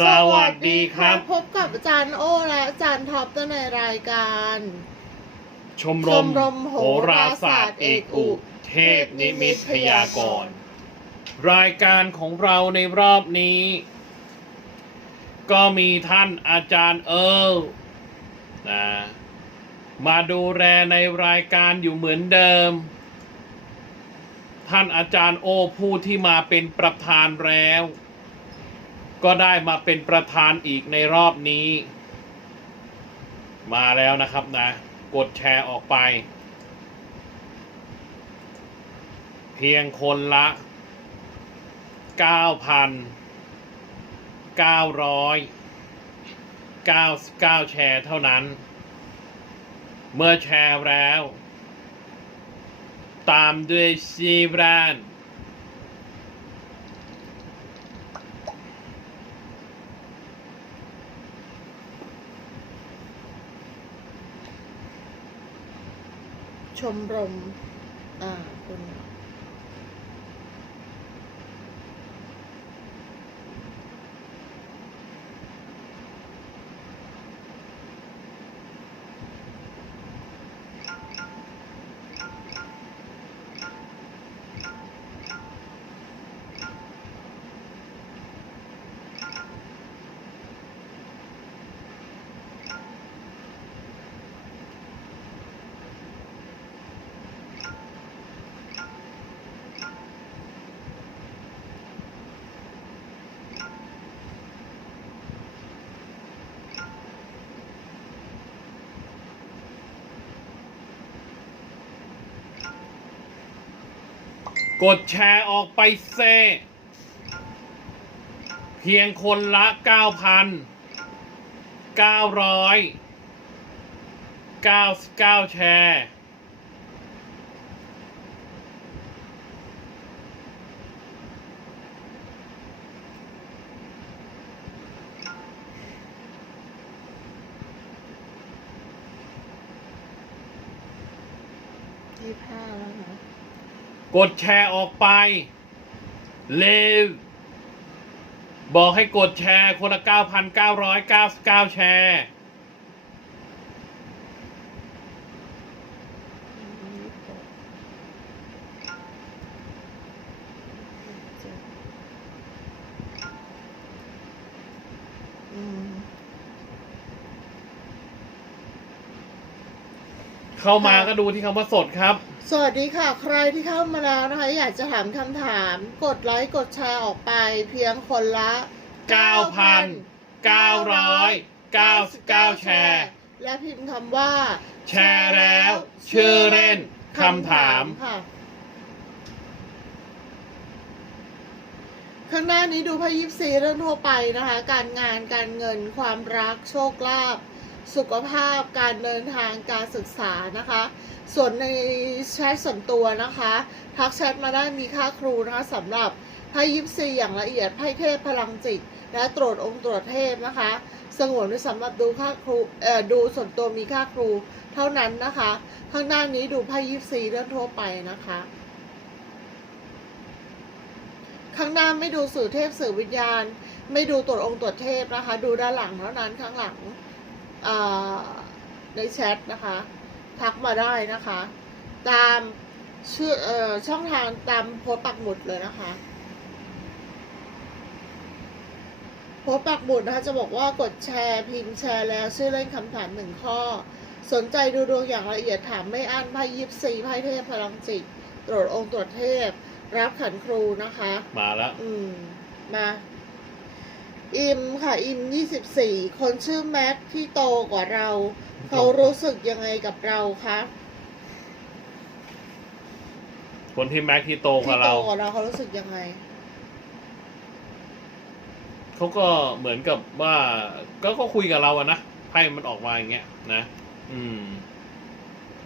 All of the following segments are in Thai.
สวัสดีครับ พบกับอาจารย์โอและอาจารย์ท็อปในรายการ ชมรมชมรมโหโหราราศาศาสสตตร์ร์เอเอกกอุอุ เทพนิมิตพยากรณ์รายการของเราในรอบนี้ ก็มีท่านอาจารย์เอิลนะมาดูแลในรายการอยู่เหมือนเดิม ท่านอาจารย์โอผู้ที่มาเป็นประธานแล้ว ก็ได้มาเป็นประธานอีกในรอบนี้ มาแล้วนะครับนะ กดแชร์ออกไป เพียงคนละ 9,999 แชร์เท่านั้น เมื่อแชร์แล้ว ตามด้วยซีแบรนด์ ชมรม อ่าคุณ กดแชร์ออกไปเซ เพียงคนละ 9,900 99 แชร์ที่ผ้าแล้วนะ กดแชร์ออกไป เลวบอกให้กดแชร์คนละ 9,999 แชร์ เข้ามาก็ดูที่คำว่าสดครับ สวัสดีค่ะ ใครที่เข้ามาแล้วนะคะ อยากจะถามคำถาม กดไลค์กดแชร์ออกไปเพียงคนละ 9,999 แชร์ และพิมพ์คำว่า แชร์แล้ว ชื่อเล่นคำถาม ค่ะ ข้างหน้านี้ดูพยิบซีเรื่องทั่วไปนะคะ การงานการเงินความรักโชคลาภ สุขภาพการเดินทางการศึกษานะคะ ส่วนในแชทส่วนตัวนะคะ ทักแชทมาได้มีค่าครูนะคะสำหรับไพ่ยิปซีอย่างละเอียดไพ่เทพพลังจิต และตรวจองค์ตรวจเทพนะคะ สงวนไว้สำหรับดูค่าครูเอ่อดูส่วนตัวมีค่าครูเท่านั้นนะคะ ข้างหน้านี้ดูไพ่ยิปซีเรื่องทั่วไปนะคะข้างหน้าไม่ดูสื่อเทพสื่อวิญญาณ ไม่ดูตรวจองค์ตรวจเทพนะคะ ดูด้านหลังเท่านั้นข้างหลัง ในแชทนะคะ ทักมาได้นะคะ ตามชื่อเอ่อช่องทางตามโพสต์ปักหมุดเลยนะคะโพสต์ปักหมุดนะคะจะบอกว่ากดแชร์พิมพ์แชร์แล้วชื่อเล่นคำถามหนึ่งข้อ สนใจดูดวงอย่างละเอียดถามไม่อั้นไพ่ยิปซีไพ่เทพพลังจิตตรวจองค์ตรวจเทพ รับขันครูนะคะ มาแล้วอืม มา อิมค่ะอิมยี่สิบสี่คนชื่อแม็กที่โตกว่าเรา เขารู้สึกยังไงกับเราคะคนที่แม็กที่โตกที่ว่าโตเรา กว่าเราเขารู้สึกยังไง เขาก็เหมือนกับว่าก็ก็คุยกับเราอะนะไพ่มันออกมาอย่างเงี้ยนะ อืม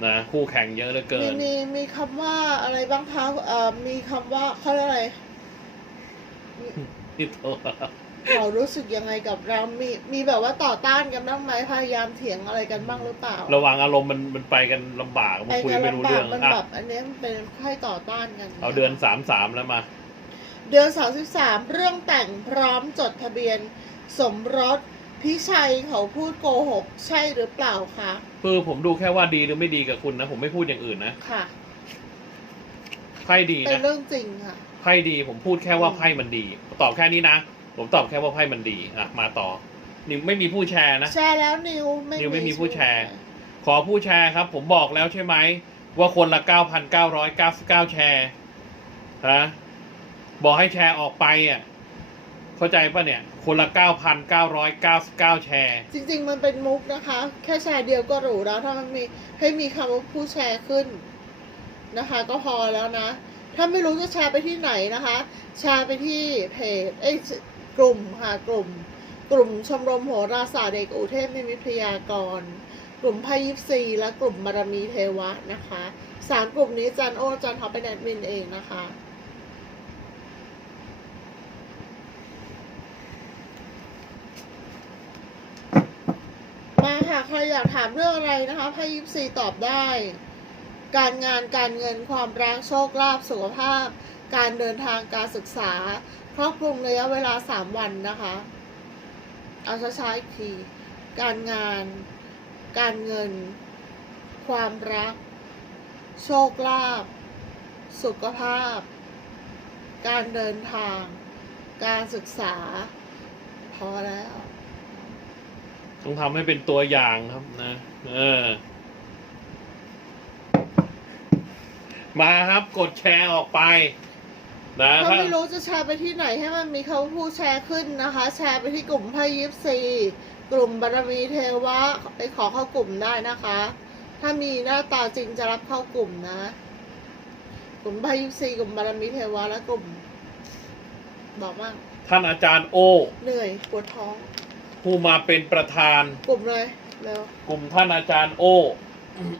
นะคู่แข่งเยอะเหลือเกิมีน มีมีคำว่าอะไรบ้างคะเอ่อมีคำว่าเขาเรียกอะไร ที่โตกว่า เราเขารู้สึกยังไงกับเรา มีมีแบบว่าต่อต้านกันบ้างไหมพยายามเถียงอะไรกันบ้างหรือเปล่าระหว่างอารมณ์มันมันไปกันลำบากมันคุยกันไม่รู้ลำบาเรื่กองมันอะแบบอันเนี้ยมันเป็นให้ต่อต้านกันเอาเดือนสามสามแล้วมา เดือน33เรื่องแต่งพร้อมจดทะเบียนสมรสพี่ชัยเขาพูดโกหกใช่หรือเปล่าคะคือผมดูแค่ว่าดีหรือไม่ดีกับคุณนะ ผมไม่พูดอย่างอื่นนะค่ะไพ่ดีเป็นนะเรื่องจริงค่ะไพ่ดีผมพูดแค่ว่าไพ่มันดี ตอบแค่นี้นะ ผมตอบแค่ว่าไพ่มันดีอะมาต่อ นิวไม่มีผู้แชร์นะ แชร์แล้วนิวไม่นิวไม่มีผู้แชร์ชื่อขอผู้แชร์ครับ ผมบอกแล้วใช่ไหม ว่าคนละ 9,999 แชร์ฮะบอกให้แชร์ออกไปอะเข้าใจปะเนี่ย คนละ 9,999 แชร์ จริง ๆ มันเป็นมุกนะคะ แค่แชร์เดียวก็หรูแล้วถ้ามันมีให้มีคำว่าผู้แชร์ขึ้นนะคะ ก็พอแล้วนะ ถ้าไม่รู้จะแชร์ไปที่ไหนนะคะ แชร์ไปที่เพจเอ้ย กลุ่มค่ะกลุ่ม กลุ่มชมรมโหราศาสตร์เอกอุเทพนิมิตพยากร กลุ่มไพ่ยิปซีและกลุ่มบารมีเทวะนะคะสามกลุ่มนี้จันโอจันท็อปเป็นแอดมินเองนะคะมาค่ะใครอยากถามเรื่องอะไรนะคะไพ่ยิปซีตอบได้ การงานการเงินความรักโชคลาภสุขภาพ การเดินทางการศึกษาครอบคลุมระยะเวลา 3 วันนะคะ เอาช้าๆอีกที การงาน การเงิน ความรัก โชคลาภ สุขภาพ การเดินทาง การศึกษา พอแล้ว ต้องทำให้เป็นตัวอย่างครับนะ เออ มาครับ กดแชร์ออกไป นะถ้าถ้าไม่รู้จะแชร์ไปที่ไหนให้มันมีเขาผู้แชร์ขึ้นนะคะ แชร์ไปที่กลุ่มไพ่ยิปซีกลุ่มบารมีเทวะไปขอเข้ากลุ่มได้นะคะ ถ้ามีหน้าตาจริงจะรับเข้ากลุ่มนะ กลุ่มไพ่ยิปซีกลุ่มบารมีเทวะและกลุ่ม บอกมั่งท่านอาจารย์โอ เหนื่อยปวดท้อง ผู้มาเป็นประธาน กลุ่มเลยเร็วกลุ่มท่านอาจารย์โอ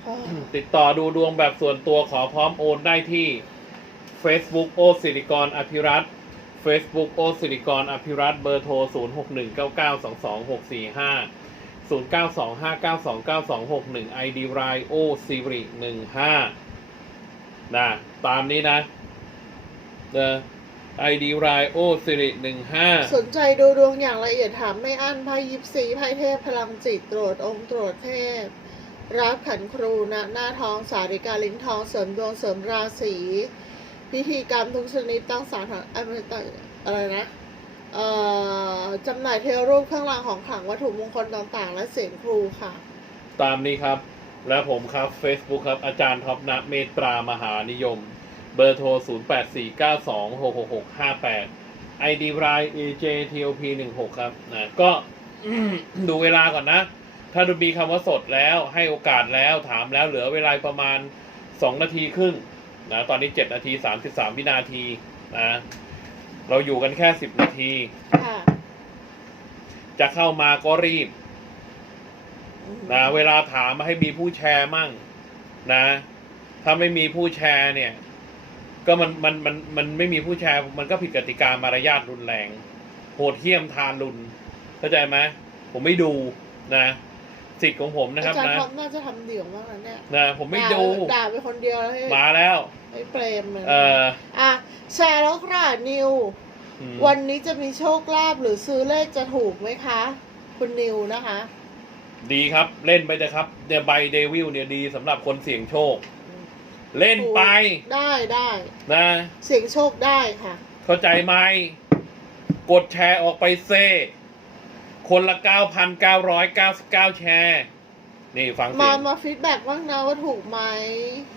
อ๋อติดต่อดูดวงแบบส่วนตัวขอพร้อมโอนได้ที่ Facebook โอสิริกรอภิรัตน์ Facebook โอสิริกรอภิรัตน์เบอร์โทร 0 6 1 9 9 2 2 6 4 5 0 9 2 5 9 2 9 2 6 1 ID รายโอสิริ15นะตามนี้นะเดอ ID รายโอสิริ15 สนใจดูดวงอย่างละเอียดถามไม่อั้นไพ่ยิปซีไพ่เทพพลังจิตตรวจองค์ตรวจเทพรับขันครูณหน้าทองสาริกาลิ้นทองเสริมดวงเสริมราศี พิธีกรรมทุกชนิดตั้งสารทางเอ้ยไม่ตั้งอะไรนะจำหน่ายเทวรูปเครื่องรางของขลังวัตถุมงคลต่างๆ และเสียงครูค่ะ ตามนี้ครับ และผมครับ Facebook ครับ อาจารย์ท็อปนะเมตตรามหานิยม เบอร์โทร 0849266658 ID ราย AJTOP16 ครับนะก็ดูเวลาก่อนนะ ถ้าดูมีคำว่าสดแล้วให้โอกาสแล้วถามแล้วเหลือเวลาประมาณ 2 นาทีครึ่ง นะตอนนี้7นาที33วินาทีนะเราอยู่กันแค่10นาที ค่ะจะเข้ามาก็รีบอืมนะเวลาถามมาให้มีผู้แชร์มั่ง นะ ถ้าไม่มีผู้แชร์เนี่ย ก็มันมันมันมันไม่มีผู้แชร์ มันก็ผิดกติกามารยาทรุนแรง โหดเหี้ยมทารุณเข้าใจไหมผมไม่ดูนะ สิทธิ์ของผมนะครับอาจารย์นะท็อปน่าจะทำเดี่ยวมากนะเนี่ยนะผมไม่ดูด่าด่าไปคนเดียวแล้วให้มาแล้ว ให้เปรมเลยเอออะแชร์แล้วค่ะนิว อืมวันนี้จะมีโชคลาภหรือซื้อเลขจะถูกไหมคะ คุณนิวนะคะ ดีครับเล่นไปเถอะครับเดใบเดวิลเนี่ยดีสำหรับคนเสี่ยงโชค เล่นไปได้ได้นะ เสียงโชคได้ค่ะ เข้าใจไหมกดแชร์ออกไปเซ่ คนละ 9,999 แชร์ นี่ฟังเสีมายงมาฟีดแบ็กบ้างนะว่าถูกไหม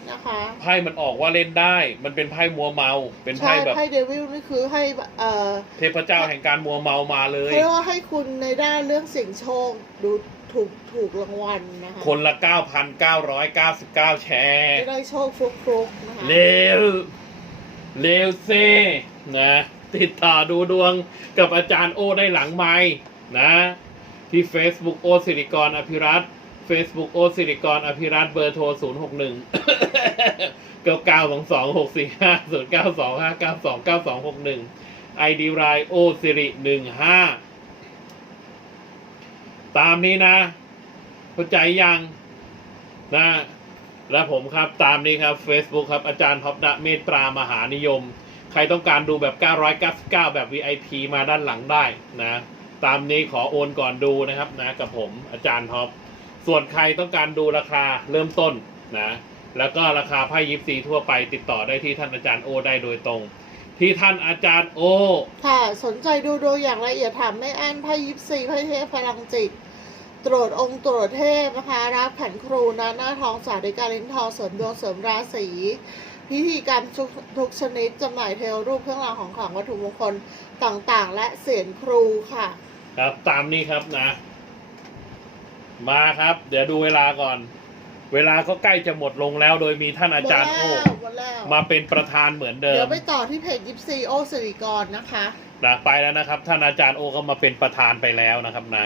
นะคะไพ่มันออกว่าเล่นได้ มันเป็นไพ่มัวเมา เป็นใช่ไพ่แบบไพ่เดวิลนี่คือให้เอ่อเทพเจ้าแห่งการมัวเมามาเลย เขาเรียกว่าให้คุณในด้านเรื่องเสียงโชคดูถูกถูกรางวัลนะคะคนละ 9,999 แชร์ จะได้โชคฟลุกๆนะคะเร็ว เร็วเซ่นะ ติดต่อดูดวงกับอาจารย์โอได้หลังไม้ นะ ที่ Facebook โอสิริกรอภิรัต Facebook โอสิริกรอภิรัตเบอร์โทร 0 6 1 9 9 2 2 6 4 5 0 9 2 5 9 2 9 2 6 1 ID รายโอสิริ15 ตามนี้นะ เข้าใจยังนะและผมครับตามนี้ครับ Facebook ครับ อาจารย์ท็อปดะเมตตรามหานิยม ใครต้องการดูแบบ 999 แบบ VIP มาด้านหลังได้นะ ตามนี้ขอโอนก่อนดูนะครับนะกับผมอาจารย์ท็อปส่วนใครต้องการดูราคาเริ่มต้นนะแล้วก็ราคาไพ่ยิปซีทั่วไปติดต่อได้ที่ท่านอาจารย์โอได้โดยตรง ที่ท่านอาจารย์โอ ค่ะสนใจดูดวงอย่างละเอียดถามไม่อั้นไพ่ยิปซีไพ่เทพพลังจิต ตรวจองค์ตรวจเทพนะคะรับขันครูนะหน้าทองสาธิการลิ้นทองเสริมดวงเสริมราศี พิธีกรรมทุกทุกชนิดจำหน่ายเทวรูปเครื่องรางของขลังวัตถุมงคลต่างๆ และเสียงครูค่ะ ครับตามนี้ครับนะ มาครับ เดี๋ยวดูเวลาก่อน เวลาก็ใกล้จะหมดลงแล้ว โดยมีท่านอาจารย์โอหมดแล้วหมดแล้วมาเป็นประธานเหมือนเดิเดี๋ยมวไปต่อที่เพจยิปซีโอสิริกรนะคะนะไปแล้วนะครับ ท่านอาจารย์โอก็มาเป็นประธานไปแล้วนะครับนะ